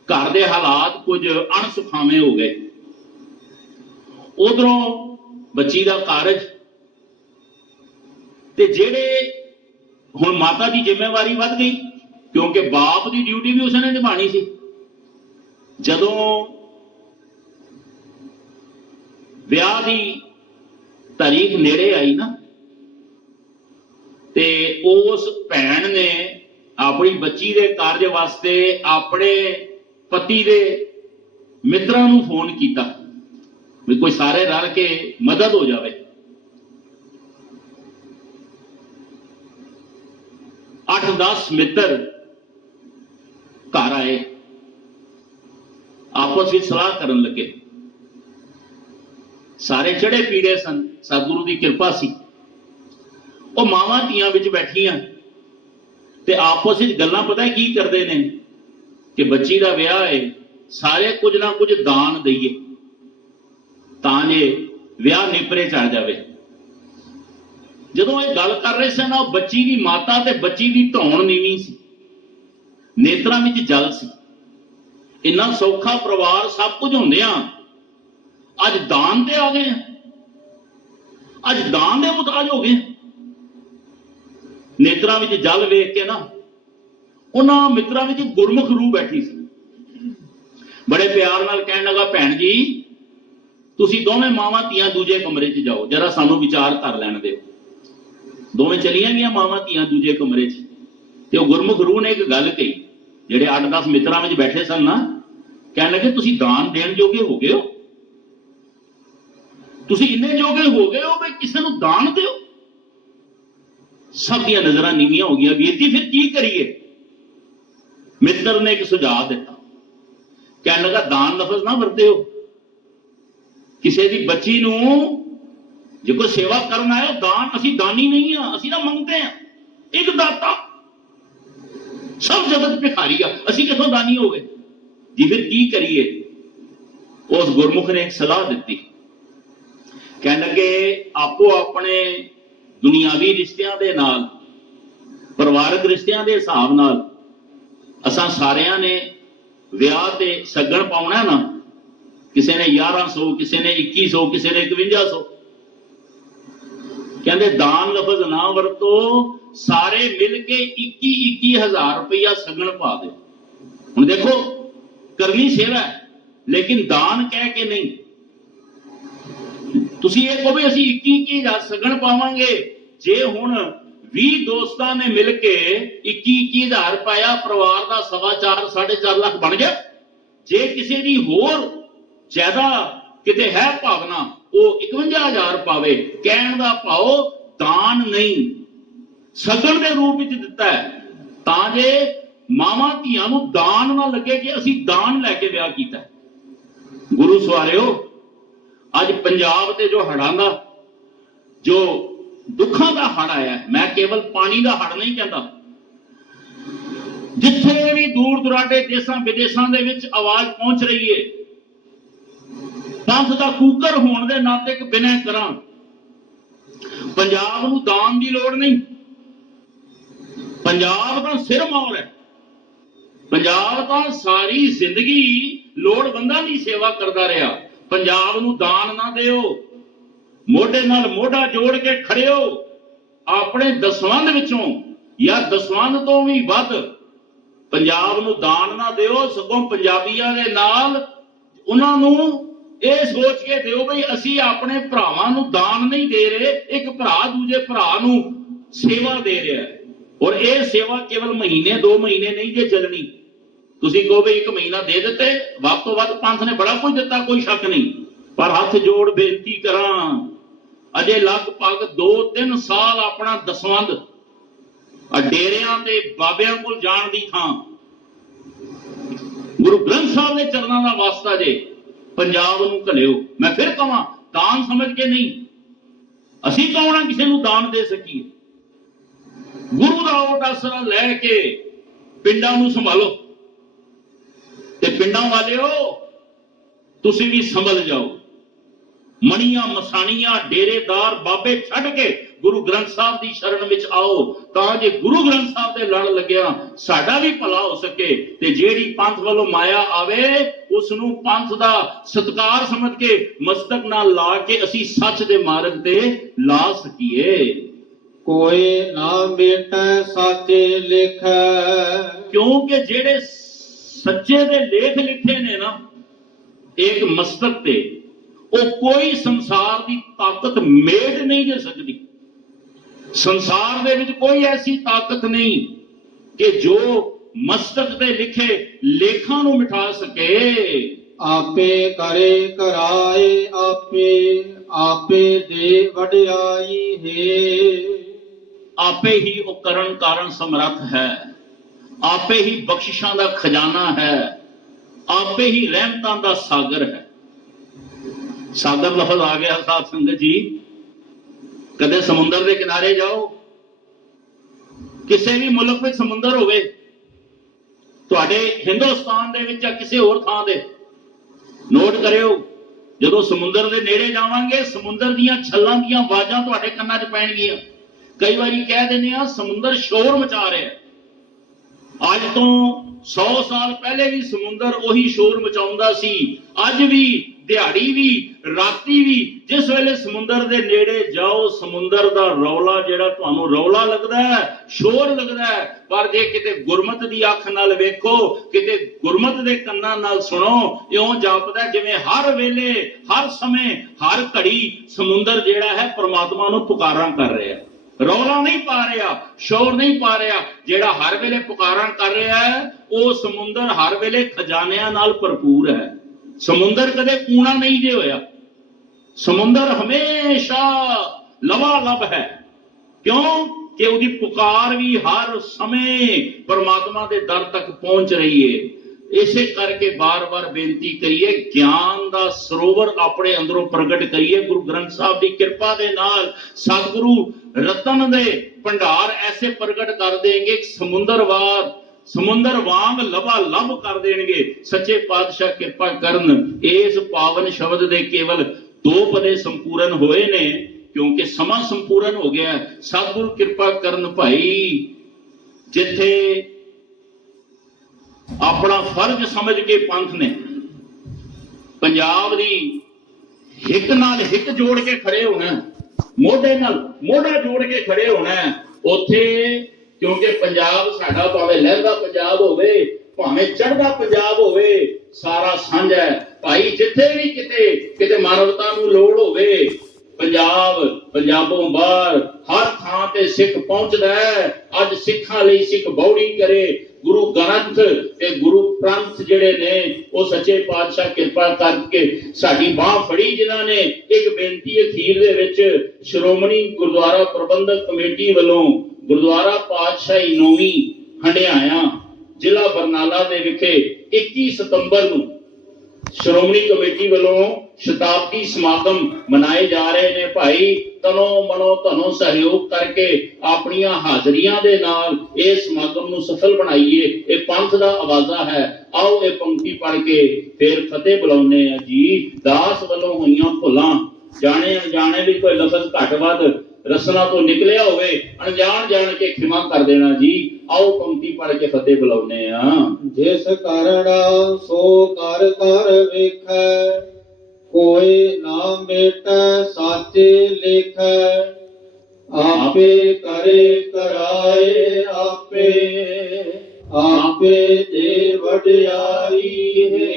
ਘਰ ਦੇ ਹਾਲਾਤ ਕੁਝ ਅਣਸੁਖਾਵੇਂ ਹੋ ਗਏ। ਉਧਰੋਂ ਬੱਚੀ ਦਾ ਕਾਰਜ ਤੇ ਜਿਹੜੇ ਹੁਣ ਮਾਤਾ ਦੀ ਜ਼ਿੰਮੇਵਾਰੀ ਵੱਧ ਗਈ, ਕਿਉਂਕਿ ਬਾਪ ਦੀ ਡਿਊਟੀ ਵੀ ਉਸਨੇ ਨਿਭਾਣੀ ਸੀ। ਜਦੋਂ ਵਿਆਹ ਦੀ ਤਾਰੀਖ ਨੇੜੇ ਆਈ ਨਾ, ਤੇ ਉਸ ਭੈਣ ਨੇ ਆਪਣੀ ਬੱਚੀ ਦੇ ਕਾਰਜ ਵਾਸਤੇ ਆਪਣੇ ਪਤੀ ਦੇ ਮਿੱਤਰਾਂ ਨੂੰ ਫੋਨ ਕੀਤਾ ਵੀ ਕੋਈ ਸਾਰੇ ਰਲ ਕੇ ਮਦਦ ਹੋ ਜਾਵੇ। ਅੱਠ 10 ਮਿੱਤਰ ਘਰ ਆਏ। ਆਪਸ ਵਿੱਚ ਸਲਾਹ ਕਰਨ ਲੱਗੇ। ਸਾਰੇ ਚੜੇ ਪੀੜੇ ਸਨ। ਸਤਿਗੁਰੂ ਦੀ ਕਿਰਪਾ ਸੀ। ਉਹ ਮਾਵਾਂ ਧੀਆਂ ਵਿੱਚ ਬੈਠੀਆਂ ਤੇ ਆਪਸ ਵਿੱਚ ਗੱਲਾਂ ਪਤਾ ਕੀ ਕਰਦੇ ਨੇ? ਕਿ ਬੱਚੀ ਦਾ ਵਿਆਹ ਹੈ, ਸਾਰੇ ਕੁਝ ਨਾ ਕੁਝ ਦਾਨ ਦਈਏ। ਤਾਂ ਜੇ ਵਿਆਹ ਨਿਪਰੇ ਚੜ ਜਾਵੇ। ਜਦੋਂ ਇਹ ਗੱਲ ਕਰ ਰਹੇ ਸਨ, ਉਹ ਬੱਚੀ ਦੀ ਮਾਤਾ ਤੇ ਬੱਚੀ ਦੀ ਧੌਣ ਨੀਵੀਂ ਸੀ। ਨੇਤਰਾਂ ਵਿੱਚ ਜਲ ਸੀ। ਇੰਨਾ ਸੌਖਾ ਪਰਿਵਾਰ ਸਭ ਕੁਝ ਹੁੰਦਿਆਂ ਅੱਜ ਦਾਨ ਤੇ ਆ ਗਏ ਆ। ਅੱਜ ਦਾਨ ਦੇ ਮੁਤਾਜ ਹੋ ਗਏ ਨੇਤਰਾਂ ਵਿੱਚ ਜਲ ਵੇਖ ਕੇ ਨਾ ਉਹਨਾਂ ਮਿੱਤਰਾਂ ਵਿੱਚ ਗੁਰਮੁਖ ਰੂਹ ਬੈਠੀ ਸੀ। ਬੜੇ ਪਿਆਰ ਨਾਲ ਕਹਿਣ ਲੱਗਾ, ਭੈਣ ਜੀ, ਤੁਸੀਂ ਦੋਵੇਂ ਮਾਵਾਂ ਧੀਆਂ ਦੂਜੇ ਕਮਰੇ 'ਚ ਜਾਓ। ਜਰਾ ਸਾਨੂੰ ਵਿਚਾਰ ਕਰ ਲੈਣ ਦਿਓ। ਦੋਵੇਂ ਚਲੀਆਂ ਗਈਆਂ ਮਾਵਾਂ ਧੀਆਂ ਦੂਜੇ ਕਮਰੇ 'ਚ। ਤੇ ਉਹ ਗੁਰਮੁਖ ਰੂਹ ਨੇ ਇੱਕ ਗੱਲ ਕਹੀ, ਜਿਹੜੇ 8-10 ਮਿੱਤਰਾਂ ਵਿੱਚ ਬੈਠੇ ਸਨ ਨਾ, ਕਹਿਣ ਲੱਗੇ, ਤੁਸੀਂ ਦਾਨ ਦੇਣ ਜੋਗੇ ਹੋ ਗਏ ਹੋ? ਤੁਸੀਂ ਇੰਨੇ ਜੋਗੇ ਹੋ ਗਏ ਹੋ ਵੀ ਕਿਸੇ ਨੂੰ ਦਾਨ ਦਿਓ? ਸਭ ਦੀਆਂ ਨਜ਼ਰਾਂ ਨੀਵੀਆਂ ਹੋ ਗਈਆਂ ਵੀਰ ਜੀ ਫਿਰ ਕੀ ਕਰੀਏ? ਮਿੱਤਰ ਨੇ ਇੱਕ ਸੁਝਾਅ ਦਿੱਤਾ। ਕਹਿਣ ਲੱਗਾ, ਦਾਨ ਲਫ਼ਜ਼ ਨਾ ਵਰਤਿਓ। ਕਿਸੇ ਦੀ ਬੱਚੀ ਨੂੰ ਜੇ ਕੋਈ ਸੇਵਾ ਕਰਨ ਆਇਆ, ਦਾਨ ਅਸੀਂ ਦਾਨੀ ਨਹੀਂ ਆ, ਅਸੀਂ ਤਾਂ ਮੰਗਦੇ ਆ। ਇੱਕ ਦਾਤਾ। ਸਭ ਜਗਤ ਭਿਖਾਰੀ ਆ। ਅਸੀਂ ਕਿੱਥੋਂ ਦਾਨੀ ਹੋ ਗਏ? ਜੀ ਫਿਰ ਕੀ ਕਰੀਏ? ਉਸ ਗੁਰਮੁਖ ਨੇ ਇੱਕ ਸਲਾਹ ਦਿੱਤੀ। ਕਹਿਣ ਲੱਗੇ, ਆਪੋ ਆਪਣੇ ਦੁਨਿਆਵੀ ਰਿਸ਼ਤਿਆਂ ਦੇ ਨਾਲ, ਪਰਿਵਾਰਕ ਰਿਸ਼ਤਿਆਂ ਦੇ ਹਿਸਾਬ ਨਾਲ ਅਸਾਂ ਸਾਰਿਆਂ ਨੇ ਵਿਆਹ ਤੇ ਸੱਗਣ ਪਾਉਣਾ ਨਾ। ਕਿਸੇ ਨੇ 1100 ਕਿਸੇ ਨੇ 2100 ਕਿਸੇ ਨੇ 5100 ਕਹਿੰਦੇ, ਦਾਨ ਲਫ਼ਜ਼ ਨਾ ਵਰਤੋ, ਸਾਰੇ ਮਿਲ ਕੇ 21 21000 ਰੁਪਇਆ ਸਗਣ ਪਾ ਦੇ ਹੁਣ ਦੇਖੋ, ਕਰਨੀ ਸੇਵਾ ਲੇਕਿਨ ਦਾਨ ਕਹਿ ਕੇ ਨਹੀਂ। ਤੁਸੀਂ ਇਹ ਕਹੋ ਵੀ ਅਸੀਂ 21 21000 ਸਗਣ ਪਾਵਾਂਗੇ। ਜੇ ਹੁਣ 20 ਦੋਸਤਾਂ ਨੇ ਮਿਲ ਕੇ 21 21000 ਪਾਇਆ ਪਰਿਵਾਰ ਦਾ ਸਵਾ ਚਾਰ 4.5 ਲੱਖ ਬਣ ਗਿਆ। ਜੇ ਕਿਸੇ ਦੀ ਹੋਰ ਜ਼ਿਆਦਾ ਕਿਤੇ ਹੈ ਭਾਵਨਾ, ਉਹ 51000 ਪਾਵੇ, ਕਹਿਣ ਦਾ ਭਾਉ ਦਾਨ ਨਹੀਂ। ਸਗਣ ਦੇ ਰੂਪ ਵਿੱਚ ਦਿੱਤਾ ਹੈ। ਤਾਂ ਜੇ ਮਾਵਾਂ ਧੀਆਂ ਨੂੰ ਦਾਨ ਨਾ ਲੱਗੇ ਕਿ ਅਸੀਂ ਦਾਨ ਲੈ ਕੇ ਵਿਆਹ ਕੀਤਾ ਗੁਰੂ ਸਵਾਰਿਓ, ਅੱਜ ਪੰਜਾਬ ਤੇ ਜੋ ਹੜਾਂ ਦਾ, ਜੋ ਦੁੱਖਾਂ ਦਾ ਹੜ ਆਇਆ ਮੈਂ ਕੇਵਲ ਪਾਣੀ ਦਾ ਹੜ ਨਹੀਂ ਕਹਿੰਦਾ। ਜਿੱਥੇ ਵੀ ਦੂਰ ਦੁਰਾਡੇ ਦੇਸ਼ਾਂ ਵਿਦੇਸ਼ਾਂ ਦੇ ਵਿੱਚ ਆਵਾਜ਼ ਪਹੁੰਚ ਰਹੀ ਹੈ ਪੰਥ ਦਾ ਕੂਕਰ ਹੋਣ ਦੇ ਨਾਤੇ ਇੱਕ ਬਿਨੈ ਕਰਾਂ। ਪੰਜਾਬ ਨੂੰ ਦਾਨ ਦੀ ਲੋੜ ਨਹੀਂ। ਪੰਜਾਬ ਦਾ ਸਿਰ ਮੌਲ ਹੈ। ਪੰਜਾਬ ਤਾਂ ਸਾਰੀ ਜ਼ਿੰਦਗੀ ਲੋੜਵੰਦਾਂ ਦੀ ਸੇਵਾ ਕਰਦਾ ਰਿਹਾ। ਪੰਜਾਬ ਨੂੰ ਦਾਨ ਨਾ ਦਿਓ। ਮੋਢੇ ਨਾਲ ਮੋਢਾ ਜੋੜ ਕੇ ਖੜਿਓ। ਆਪਣੇ ਦਸਵੰਧ ਵਿੱਚੋਂ ਜਾਂ ਦਸਵੰਧ ਤੋਂ ਵੀ ਵੱਧ ਪੰਜਾਬ ਨੂੰ ਦਾਨ ਨਾ ਦਿਓ, ਸਗੋਂ ਪੰਜਾਬੀਆਂ ਦੇ ਨਾਲ ਉਹਨਾਂ ਨੂੰ ਇਹ ਸੋਚ ਕੇ ਦਿਓ ਬਈ ਅਸੀਂ ਆਪਣੇ ਭਰਾਵਾਂ ਨੂੰ ਦਾਨ ਨਹੀਂ ਦੇ ਰਹੇ, ਇੱਕ ਭਰਾ ਦੂਜੇ ਭਰਾ ਨੂੰ ਸੇਵਾ ਦੇ ਰਿਹਾ ਔਰ ਇਹ ਸੇਵਾ ਕੇਵਲ ਮਹੀਨੇ, ਦੋ ਮਹੀਨੇ ਨਹੀਂ ਜੇ ਚੱਲਣੀ। ਤੁਸੀਂ ਕਹੋ ਵੀ ਇੱਕ ਮਹੀਨਾ ਦੇ ਦਿੱਤੇ, ਵੱਧ ਤੋਂ ਵੱਧ ਪੰਥ ਨੇ ਬੜਾ ਕੁਝ ਦਿੱਤਾ, ਕੋਈ ਸ਼ੱਕ ਨਹੀਂ। ਪਰ ਹੱਥ ਜੋੜ ਬੇਨਤੀ ਕਰਾਂ ਅਜੇ ਲਗਭਗ 2-3 ਸਾਲ ਆਪਣਾ ਦਸਵੰਧ ਆ ਡੇਰਿਆਂ ਤੇ ਬਾਬਿਆਂ ਕੋਲ ਜਾਣ ਦੀ ਥਾਂ। ਗੁਰੂ ਗ੍ਰੰਥ ਸਾਹਿਬ ਦੇ ਚਰਨਾਂ ਦਾ ਵਾਸਤਾ ਜੇ ਪੰਜਾਬ ਨੂੰ ਘਲਿਓ। ਮੈਂ ਫਿਰ ਕਹਾਂ, ਦਾਨ ਸਮਝ ਕੇ ਨਹੀਂ। ਅਸੀਂ ਕੌਣ ਆ ਕਿਸੇ ਨੂੰ ਦਾਨ ਦੇ ਸਕੀਏ। ਗੁਰੂ ਦਾ ਓਟ ਆਸਰਾ ਲੈ ਕੇ ਪਿੰਡਾਂ ਨੂੰ ਸੰਭਾਲੋ। ਤੇ ਪਿੰਡਾਂ ਵਾਲਿਓ, ਤੁਸੀਂ ਵੀ ਸੰਭਲ ਜਾਓ। ਮਣੀਆਂ ਮਸਾਣੀਆਂ ਡੇਰੇਦਾਰ ਬਾਬੇ ਛੱਡ ਕੇ ਗੁਰੂ ਗ੍ਰੰਥ ਸਾਹਿਬ ਦੀ ਸ਼ਰਨ ਵਿੱਚ ਆਓ ਤਾਂ ਜੇ ਗੁਰੂ ਗ੍ਰੰਥ ਸਾਹਿਬ ਦੇ ਲੜ ਲੱਗਿਆ ਸਾਡਾ ਵੀ ਭਲਾ ਹੋ ਸਕੇ। ਤੇ ਜਿਹੜੀ ਪੰਥ ਵੱਲੋਂ ਮਾਇਆ ਆਵੇ ਉਸ ਨੂੰ ਪੰਥ ਦਾ ਸਤਕਾਰ ਸਮਝ ਕੇ ਮਸਤਕ ਨਾਲ ਲਾ ਕੇ ਅਸੀਂ ਸੱਚ ਦੇ ਮਾਰਗ ਤੇ ਲਾ ਸਕੀਏ। ਕੋਏ ਨਾ ਮੇਟੈ ਸਾਚੇ ਲਿਖੈ। ਕਿਉਂਕਿ ਜਿਹੜੇ ਸੱਚੇ ਦੇ ਲੇਖ ਲਿਖੇ ਨੇ ਨਾ ਇੱਕ ਮਸਤਕ ਤੇ ਉਹ ਕੋਈ ਸੰਸਾਰ ਦੀ ਤਾਕਤ ਮੇਟ ਨਹੀਂ ਦੇ ਸਕਦੀ। ਸੰਸਾਰ ਦੇ ਵਿੱਚ ਕੋਈ ਐਸੀ ਤਾਕਤ ਨਹੀਂ ਕਿ ਜੋ ਮਸਤਕ ਤੇ ਲਿਖੇ ਲੇਖਾਂ ਨੂੰ ਮਿਟਾ ਸਕੇ। ਆਪੇ ਕਰੇ ਕਰਾਏ ਆਪੇ ਆਪੇ ਦੇ ਵਡਿਆਈ ਹੈ। ਆਪੇ ਹੀ ਉਹ ਕਰਨ ਕਾਰਨ ਸਮਰੱਥ ਹੈ। ਆਪੇ ਹੀ ਬਖਸ਼ਿਸ਼ਾਂ ਦਾ ਖਜ਼ਾਨਾ ਹੈ। ਆਪੇ ਹੀ ਰਹਿਮਤਾਂ ਦਾ ਸਾਗਰ ਹੈ। ਸਾਗਰ ਲਫ਼ਜ਼ ਆ ਗਿਆ ਸਾਧ ਸੰਗਤ ਜੀ। ਕਦੇ ਸਮੁੰਦਰ ਦੇ ਕਿਨਾਰੇ ਜਾਓ। ਕਿਸੇ ਵੀ ਮੁਲਕ ਵਿੱਚ ਸਮੁੰਦਰ ਹੋਵੇ, ਤੁਹਾਡੇ ਹਿੰਦੁਸਤਾਨ ਦੇ ਵਿੱਚ ਜਾਂ ਕਿਸੇ ਹੋਰ ਥਾਂ ਤੇ, ਨੋਟ ਕਰਿਓ, ਜਦੋਂ ਸਮੁੰਦਰ ਦੇ ਨੇੜੇ ਜਾਵਾਂਗੇ, ਸਮੁੰਦਰ ਦੀਆਂ ਛੱਲਾਂ ਦੀਆਂ ਆਵਾਜ਼ਾਂ ਤੁਹਾਡੇ ਕੰਨਾਂ 'ਚ ਪੈਣਗੀਆਂ। ਕਈ ਵਾਰੀ ਕਹਿ ਦਿੰਦੇ ਆ ਸਮੁੰਦਰ ਸ਼ੋਰ ਮਚਾ ਰਿਹਾ ਅੱਜ ਤੋਂ 100 ਸਾਲ ਪਹਿਲੇ ਵੀ ਸਮੁੰਦਰ ਉਹੀ ਸ਼ੋਰ ਮਚਾਉਂਦਾ ਸੀ। ਅੱਜ ਵੀ ਦਿਹਾੜੀ ਵੀ, ਰਾਤੀ ਵੀ, ਜਿਸ ਵੇਲੇ ਸਮੁੰਦਰ ਦੇ ਨੇੜੇ ਜਾਓ, ਸਮੁੰਦਰ ਦਾ ਰੌਲਾ ਜਿਹੜਾ ਤੁਹਾਨੂੰ ਰੌਲਾ ਲੱਗਦਾ ਹੈ, ਸ਼ੋਰ ਲੱਗਦਾ ਹੈ, ਪਰ ਜੇ ਕਿਤੇ ਗੁਰਮਤ ਦੀ ਅੱਖ ਨਾਲ ਵੇਖੋ, ਕਿਤੇ ਗੁਰਮਤ ਦੇ ਕੰਨਾਂ ਨਾਲ ਸੁਣੋ, ਇਉਂ ਜਾਪਦਾ ਜਿਵੇਂ ਹਰ ਵੇਲੇ, ਹਰ ਸਮੇਂ, ਹਰ ਘੜੀ ਸਮੁੰਦਰ ਜਿਹੜਾ ਹੈ, ਪ੍ਰਮਾਤਮਾ ਨੂੰ ਪੁਕਾਰਾਂ ਕਰ ਰਿਹਾ ਹੈ। ਰੌਲਾ ਨਹੀਂ ਪਾ ਰਿਹਾ, ਸ਼ੋਰ ਨਹੀਂ ਪਾ ਰਿਹਾ, ਜਿਹੜਾ ਹਰ ਵੇਲੇ ਪੁਕਾਰਾਂ ਕਰ ਰਿਹਾ ਹੈ, ਉਹ ਸਮੁੰਦਰ ਹਰ ਵੇਲੇ ਖਜ਼ਾਨਿਆਂ ਨਾਲ ਭਰਪੂਰ ਹੈ। ਸਮੁੰਦਰ ਕਦੇ ਕੂਣਾ ਨਹੀਂ ਜੇ ਹੋਇਆ। ਸਮੁੰਦਰ ਹਮੇਸ਼ਾ ਲਵਾ ਹੈ। ਕਿਉਂ? ਕਿ ਉਹਦੀ ਪੁਕਾਰ ਵੀ ਹਰ ਸਮੇਂ ਪਰਮਾਤਮਾ ਦੇ ਦਰ ਤੱਕ ਪਹੁੰਚ ਰਹੀ ਹੈ ਇਸੇ ਕਰਕੇ ਬਾਰ-ਬਾਰ ਬੇਨਤੀ ਕਰੀਏ, ਗਿਆਨ ਦਾ ਸਰੋਵਰ ਆਪਣੇ ਅੰਦਰੋਂ ਪ੍ਰਗਟ ਕਰੀਏ। ਗੁਰੂ ਗ੍ਰੰਥ ਸਾਹਿਬ ਦੀ ਕਿਰਪਾ ਦੇ ਨਾਲ ਸਤਿਗੁਰੂ ਰਤਨ ਦੇ ਭੰਡਾਰ ਐਸੇ ਪ੍ਰਗਟ ਕਰ ਦੇਣਗੇ। ਕਿ ਸਮੁੰਦਰਵਾਦ ਸਮੁੰਦਰ ਵਾਂਗ ਲਵਾ ਲਬ ਕਰ ਦੇਣਗੇ ਸੱਚੇ ਪਾਤਸ਼ਾਹ ਕਿਰਪਾ ਕਰਨ, ਇਸ ਪਾਵਨ ਸ਼ਬਦ ਦੇ ਕੇਵਲ ਦੋ ਪਦੇ ਸੰਪੂਰਨ ਹੋਏ ਨੇ, ਕਿਉਂਕਿ ਸਮਾਂ ਸੰਪੂਰਨ ਹੋ ਗਿਆ ਹੈ। ਸਤਿਗੁਰੂ ਕਿਰਪਾ ਕਰਨ ਭਾਈ, ਜਿੱਥੇ ਆਪਣਾ ਫਰਜ਼ ਸਮਝ ਕੇ ਪੰਥ ਨੇ, ਪੰਜਾਬ ਦੀ ਹਿੱਕ ਨਾਲ ਹਿੱਕ ਜੋੜ ਕੇ ਖੜੇ ਹੋਣਾ, ਮੋਢੇ ਨਾਲ ਮੋਢਾ ਜੋੜ ਕੇ ਖੜੇ ਹੋਣਾ, ਉੱਥੇ ਕਿਉਂਕਿ ਪੰਜਾਬ ਸਾਡਾ ਭਾਵੇਂ ਲਹਿੰਦਾ ਪੰਜਾਬ ਹੋਵੇ, ਭਾਵੇਂ ਚੜ੍ਹਦਾ ਪੰਜਾਬ ਹੋਵੇ, ਸਾਰਾ ਸਾਂਝਾ ਹੈ। ਭਾਈ ਜਿੱਥੇ ਵੀ ਕਿਤੇ ਕਿਤੇ ਮਾਨਵਤਾ ਨੂੰ ਲੋੜ ਹੋਵੇ, ਪੰਜਾਬ, ਪੰਜਾਬੋਂ ਬਾਹਰ ਹਰ ਥਾਂ ਤੇ ਸਿੱਖ ਪਹੁੰਚਦਾ ਹੈ। ਅੱਜ ਸਿੱਖਾਂ ਲਈ ਸਿੱਖ ਬੌੜੀ ਕਰੇ। ਗੁਰੂ ਗ੍ਰੰਥ ਤੇ ਗੁਰੂ ਪ੍ਰੰਥ ਜਿਹੜੇ ਨੇ, ਉਹ ਸੱਚੇ ਪਾਤਸ਼ਾਹ ਕਿਰਪਾ ਕਰਕੇ ਸਾਡੀ ਬਾਹ ਫੜੀ ਜਿਨ੍ਹਾਂ ਨੇ। ਇੱਕ ਬੇਨਤੀ ਅਖੀਰ ਦੇ ਵਿੱਚ ਸ਼੍ਰੋਮਣੀ ਗੁਰਦੁਆਰਾ ਪ੍ਰਬੰਧਕ ਕਮੇਟੀ ਵੱਲੋਂ ਗੁਰਦੁਆਰਾ ਪਾਤਸ਼ਾਹੀ ਨੌਵੀਂ ਹੰਡਿਆਇਆ ਜ਼ਿਲ੍ਹਾ ਬਰਨਾਲਾ ਦੇ ਵਿਖੇ 21 ਸਤੰਬਰ ਨੂੰ ਸ਼੍ਰੋਮਣੀ ਕਮੇਟੀ ਵੱਲੋਂ ਸ਼ਤਾਬਦੀ ਸਮਾਗਮ ਮਨਾਏ ਜਾ ਰਹੇ ਨੇ ਭਾਈ। ਤਨੋ ਮਨੋ ਧਨੋ ਸਹਿਯੋਗ ਕਰਕੇ ਆਪਣੀਆਂ ਹਾਜ਼ਰੀਆਂ ਦੇ ਨਾਲ ਇਹ ਸਮਾਗਮ ਨੂੰ ਸਫਲ ਬਣਾਈਏ। ਇਹ ਪੰਥ ਦਾ ਆਵਾਜ਼ਾ ਹੈ। ਆਓ ਇਹ ਪੰਕਤੀ ਪੜ੍ਹ ਕੇ ਫਿਰ ਫਤਿਹ ਬੁਲਾਉਂਦੇ ਆ ਜੀ। ਦਾਸ ਵੱਲੋਂ ਹੋਈਆਂ ਭੁੱਲਾਂ, ਜਾਣੇ ਅਣਜਾਣੇ ਵੀ ਕੋਈ ਲਫ਼ਜ਼ ਘੱਟ ਵੱਧ ਰਸਨਾ ਤੋਂ ਨਿਕਲਿਆ ਹੋਵੇ ਅਣਜਾਣ ਜਾਣ ਕੇ ਖਿਮਾ ਕਰ ਦੇਣਾ ਜੀ। ਆਓ ਪੰਕਤੀ ਪੜ੍ਹ ਕੇ ਫਤਿਹ ਬੁਲਾਉਂਦੇ ਆ ਜਿਸ ਕਾਰਣ ਸੋ ਕਰ ਕਰ ਵੇਖੈ ਕੋਈ ਨਾ ਮੇਟੈ ਸਾਚੇ ਲੇਖੈ। ਆਪੇ ਕਰੇ ਕਰਾਏ ਆਪੇ ਆਪੇ ਦੇ ਵਡਿਆਈ ਹੈ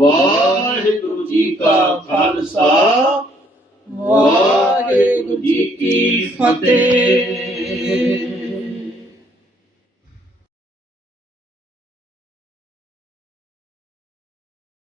ਵਾਹਿਗੁਰੂ ਜੀ ਕਾ ਖਾਲਸਾ ਵਾਹਿਗੁਰੂ ਜੀ ਕੀ ਫਤਿਹ।